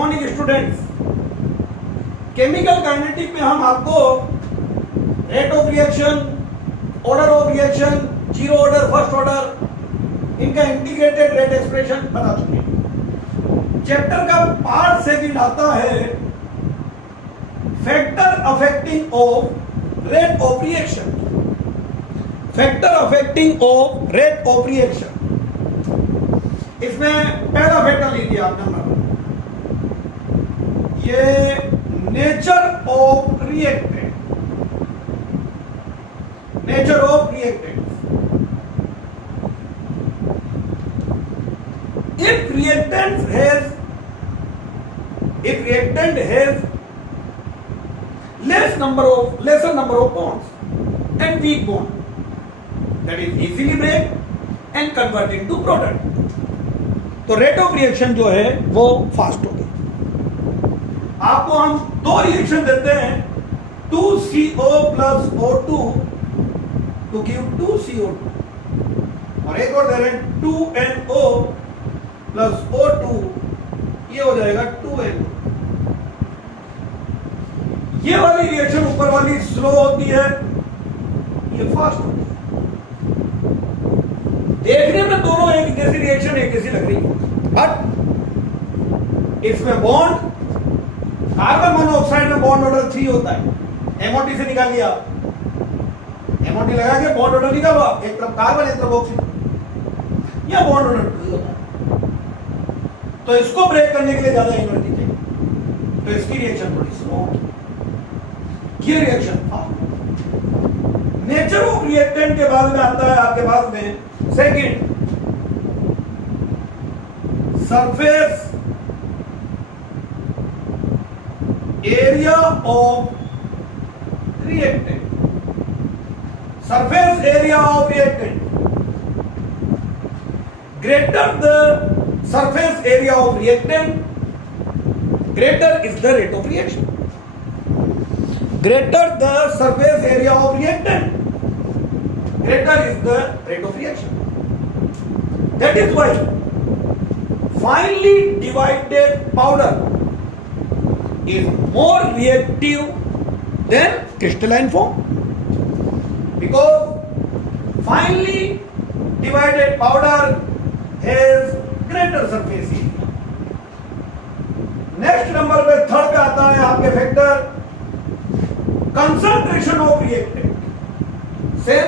Morning students, chemical kinetic में हम आपको rate of reaction, order of reaction, zero order, first order, इनका integrated rate expression बता चुके हैं। चैप्टर का पार्ट सेकंड आता है factor affecting of rate of reaction. Factor affecting of rate of reaction, इसमें पहला फैक्टर लीजिए आप नंबर, ये nature of reactant, nature of reactant. If reactant has lesser number of bonds and weak bond, that is easily break and convert into product, तो rate of reaction जो है वो fast होगी। आपको हम दो रिएक्शन देते हैं, 2CO plus O2 to give 2CO2, और एक और दे रहे हैं 2NO plus O2, ये हो जाएगा 2NO। ये वाली रिएक्शन ऊपर वाली स्लो होती है, ये फास्ट होती है। देखने में दोनों एक जैसी रिएक्शन एक जैसी लग रही है, बट इसमें बॉन्ड, कार्बन मोनोऑक्साइड में बॉन्ड ऑर्डर 3 होता है। MOT से निकालिए आप, MOT लगा के बॉन्ड ऑर्डर निकालो आप, एक तरफ कार्बन एक तरफ ऑक्सीजन, यह बॉन्ड ऑर्डर 2 होता है। तो इसको ब्रेक करने के लिए ज्यादा एनर्जी चाहिए, तो इसकी रिएक्शन थोड़ी स्लो होगी, ये reaction fast. Nature of reactant के बाद में आता है आपके पास में second, surface area of reactant. Surface area of reactant, greater the surface area of reactant, greater is the rate of reaction. Greater the surface area of reactant, greater is the rate of reaction. That is why finely divided powder is more reactive than crystalline form, because finely divided powder has greater surface area. Next number पे third पे आता है आपके factor concentration of reactant. Same,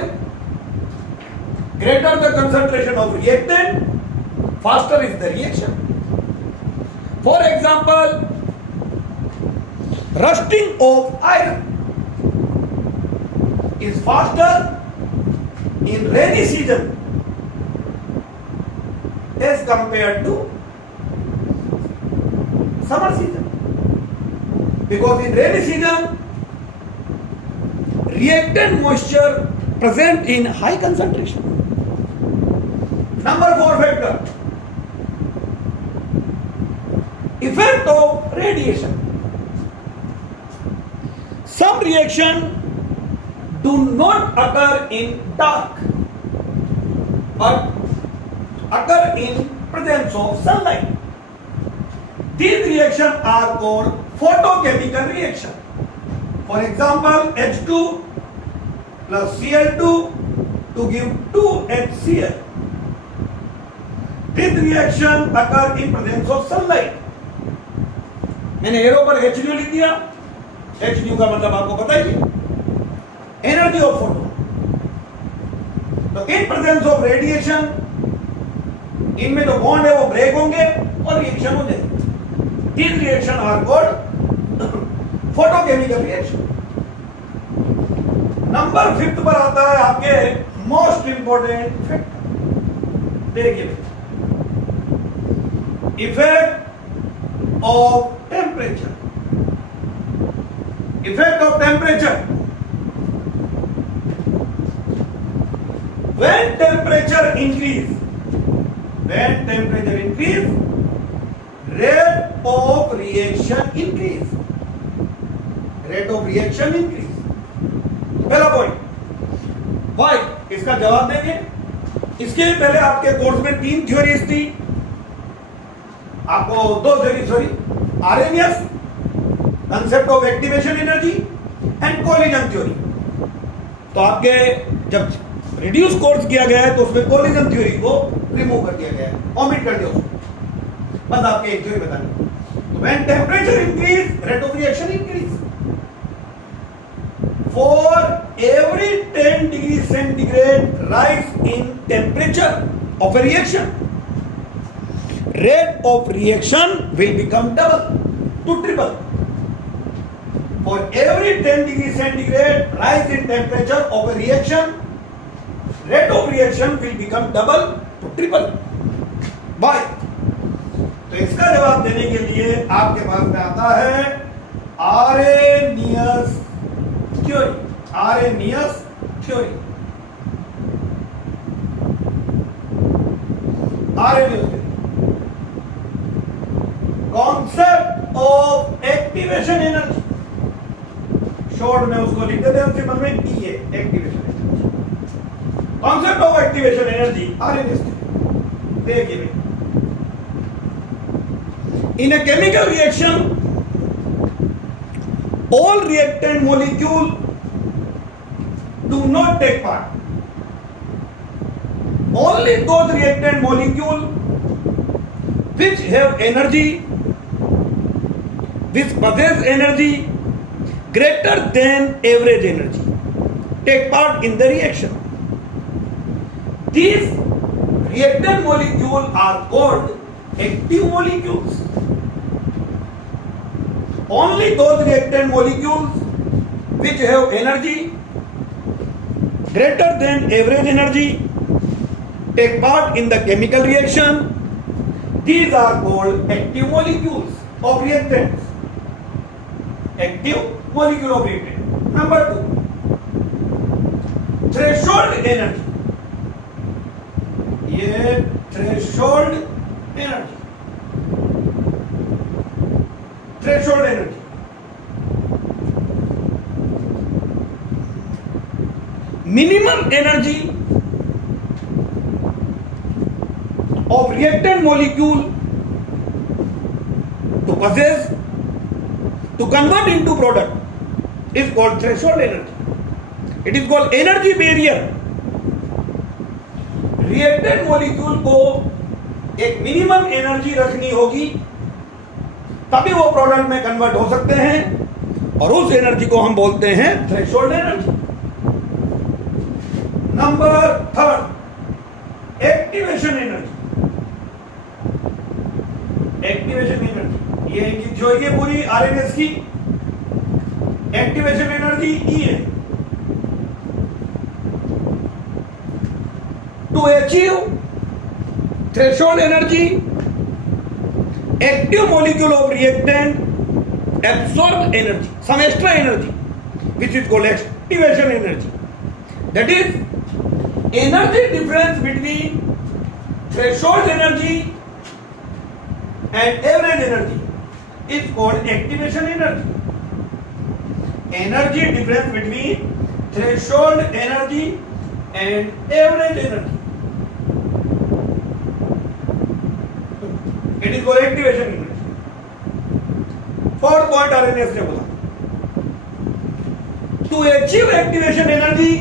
greater the concentration of reactant, faster is the reaction. For example, rusting of iron is faster in rainy season as compared to summer season, because in rainy season reactant moisture present in high concentration. Number 4 factor, effect of radiation. Some reaction do not occur in dark but occur in presence of sunlight. These reactions are called photochemical reaction. For example, H2 plus Cl2 to give 2HCl. This reaction occur in presence of sunlight. मैंने arrow पर HNO लिख दिया, HNO का मतलब आपको पता ही है, energy of photo. तो इन प्रेजेंस ऑफ रेडिएशन, इनमें जो बॉन्ड है वो ब्रेक होंगे और रिएक्शन हो जाएगी। This reaction are called photochemical reaction. Number 5 पर आता है आपके मोस्ट इंपोर्टेंट फैक्टर, देखिए, effect of temperature. Effect of temperature, when temperature increase, rate of reaction increase, पहला पॉइंट। वाई, इसका जवाब देंगे। इसके पहले आपके कोर्स में 3 थ्योरीज थी, आपको दो sorry RNS, concept of activation energy and collision theory. तो आपके जब रिड्यूस कोर्स किया गया है तो उसमें कोलिजन थ्योरी को रिमूव कर दिया गया है, ओमिट कर दिया उसको, बस आपके एक थ्योरी बतानी। तो when temperature increase, rate of reaction increase. For every 10 degrees centigrade rise in temperature of a reaction, rate of reaction will become double to triple. For every 10 degrees centigrade rise in temperature of a reaction, rate of reaction will become double to triple. Why? तो इसका जवाब देने के लिए आपके पास में आता है Arrhenius theory. Arrhenius theory, Arrhenius theory, concept of activation energy, short में उसको लिख देते हैं सिंपल में EA, activation energy, concept of activation energy, Arrhenius theory. देखिए भाई, in a chemical reaction all reactant molecule do not take part. Only those reactant molecule which have energy, which possess energy greater than average energy, take part in the reaction. These reactant molecules are called active molecules. Only those reactant molecules which have energy greater than average energy take part in the chemical reaction. These are called active molecules of reactants. Active molecule of reactant. Number 2, threshold energy. ये threshold energy, threshold energy, minimum energy of reactant molecule to possess, to convert into product is called threshold energy. It is called energy barrier. Reactant molecule को एक minimum energy रखनी होगी तभी वो product में convert हो सकते हैं और उस एनर्जी को हम बोलते हैं threshold energy. Number 3, activation energy. Activation energy ये इनकी थ्योरी है पूरी आरएनएस की। एक्टिवेशन एनर्जी ई है। To achieve threshold energy, active molecule of reactant absorb energy, some extra energy, which is called activation energy. That is, energy difference between threshold energy and average energy is called activation energy. Energy difference between threshold energy and average energy, it is called activation energy. Fourth point RNS ने बोला, to achieve activation energy,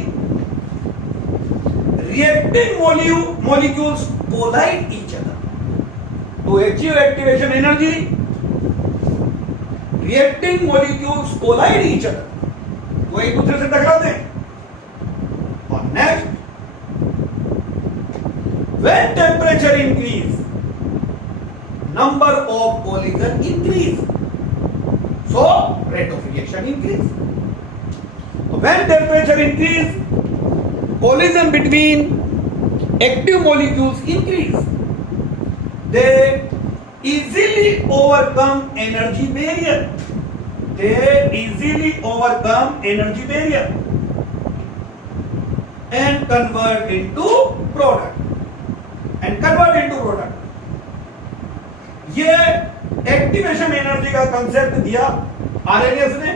reacting molecules collide each other. To achieve activation energy, reacting molecules collide each other. वो एक दूसरे से टकराते हैं। और next, when temperature increase, number of collision increase, so rate of reaction increase. So when temperature increase, collision between active molecules increase. They easily overcome energy barrier. They easily overcome energy barrier and convert into product. ये activation energy का concept दिया RNS ने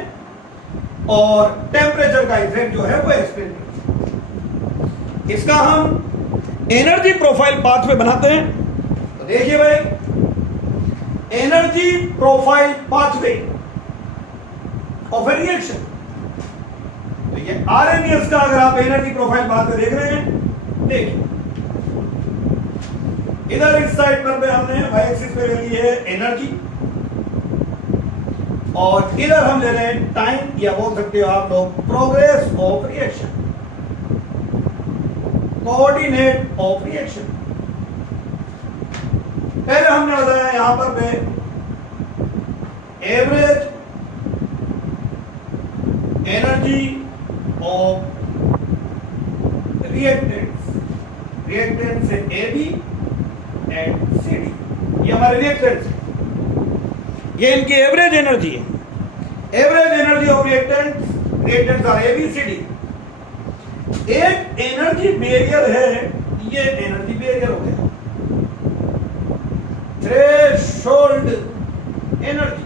और temperature का effect जो है वो explain किया। इसका हम एनर्जी प्रोफाइल पाथवे बनाते हैं। तो देखिए भाई, energy profile pathway of A reaction. तो ये आरएनएस का अगर आप एनर्जी प्रोफाइल पाथवे देख रहे हैं, देखिए इधर इस साइड पर हमने वाई एक्सिस पे ले ली है एनर्जी, और इधर हम ले रहे हैं टाइम, या बोल सकते हो आप लोग progress of reaction, coordinate of reaction. पहले हमने बताया यहां पर पे average energy of reactants, reactants है AB एंड CD, ये हमारे रिएक्टेंट्स है, ये इनकी एवरेज एनर्जी है। Average energy of reactants, reactants are ABCD। एक एनर्जी बैरियर है, ये एनर्जी बैरियर हो गया, थ्रेशोल्ड एनर्जी।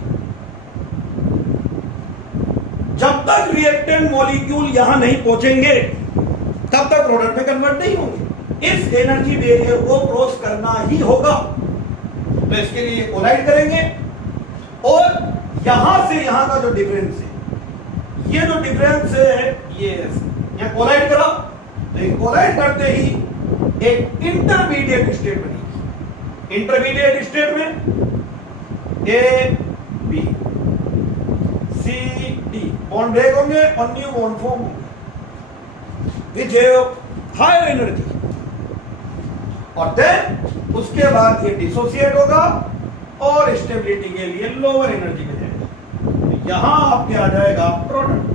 जब तक रिएक्टेंट मॉलिक्यूल यहां नहीं पहुंचेंगे तब तक प्रोडक्ट में कन्वर्ट नहीं होंगे। इस एनर्जी बैरियर को क्रॉस करना ही होगा, तो इसके लिए कोलाइड करेंगे, और यहां से यहां का जो डिफरेंस है, ये जो डिफरेंस है ये यहां कोलाइड करा, तो कोलाइड करते ही एक इंटरमीडिएट स्टेट बनेगी। इंटरमीडिएट स्टेट में A B C D bond break होंगे और न्यू बॉन्ड फॉर्म होंगे विच हैव हायर एनर्जी, और देन उसके बाद ये डिसोसिएट होगा और स्टेबिलिटी के लिए लोअर एनर्जी में जाएगा। तो यहां आपके आ जाएगा प्रोडक्ट,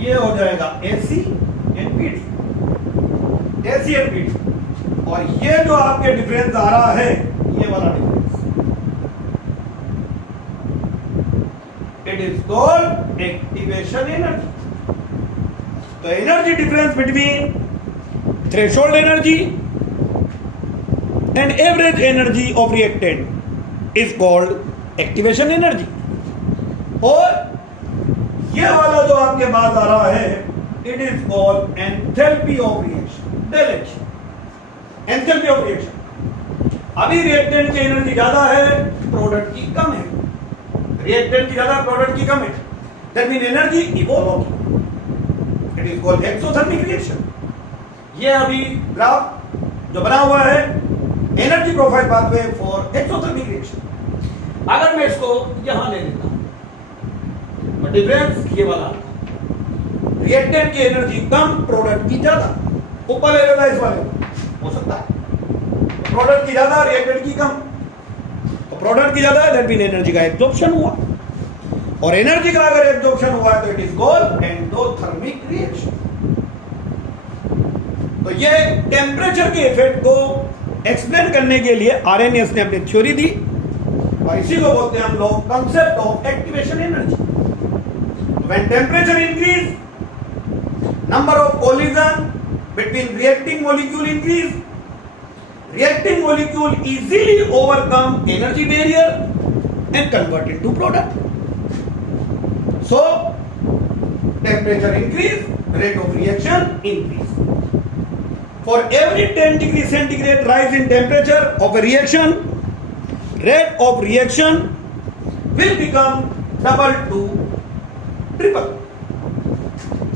ये हो जाएगा AC and PD, AC and PD, और ये जो आपके डिफरेंस आ रहा है, ये वाला difference, it is called activation energy. तो energy difference between threshold energy and average energy of reactant is called activation energy। और ये वाला जो आपके पास आ रहा है, it is called enthalpy of reaction, del H, enthalpy of reaction। अभी reactant की एनर्जी ज्यादा है, प्रोडक्ट की कम है, रिएक्टेंट की ज्यादा, प्रोडक्ट की कम है, दैट मीन एनर्जी इवॉल्व होगी, it is called exothermic reaction. ये अभी ग्राफ जो बना हुआ है, energy profile pathway for exothermic reaction. अगर मैं इसको यहां ले लेता हूं, डिफरेंस ये वाला, रिएक्टेंट की एनर्जी कम, प्रोडक्ट की ज्यादा, ऊपर ले लेता है इस वाले, हो सकता है प्रोडक्ट की ज्यादा, रिएक्टेंट की कम, तो प्रोडक्ट की ज्यादा है, दैट मीन एनर्जी का एब्जॉर्प्शन हुआ, और एनर्जी का अगर एब्जॉर्प्शन हुआ तो it is called endothermic reaction. तो ये टेम्परेचर के इफेक्ट को एक्सप्लेन करने के लिए आरएनएस ने अपनी थ्योरी दी, और इसी को बोलते हैं हम लोग concept of activation energy. When temperature increase, number of collision between reacting molecule increase, reacting molecule easily overcome energy barrier and convert into product. So temperature increase, rate of reaction increase. For every 10 degree centigrade rise in temperature of a reaction, rate of reaction will become double to triple.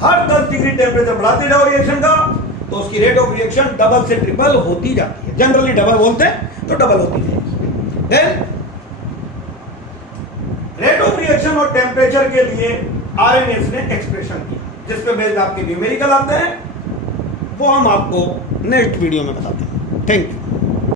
Her 10 degree temperature बढ़ाते जाओ reaction का, तो उसकी rate of reaction double से triple होती जाती है। Generally double बोलते हैं, तो डबल होती जाएगी। देन रेट ऑफ रिएक्शन और टेम्परेचर के लिए आरएनएस ने एक्सप्रेशन दिया, जिस पे बेस्ड आपके न्यूमेरिकल आते हैं, वो हम आपको नेक्स्ट वीडियो में बताते हैं। Thank you.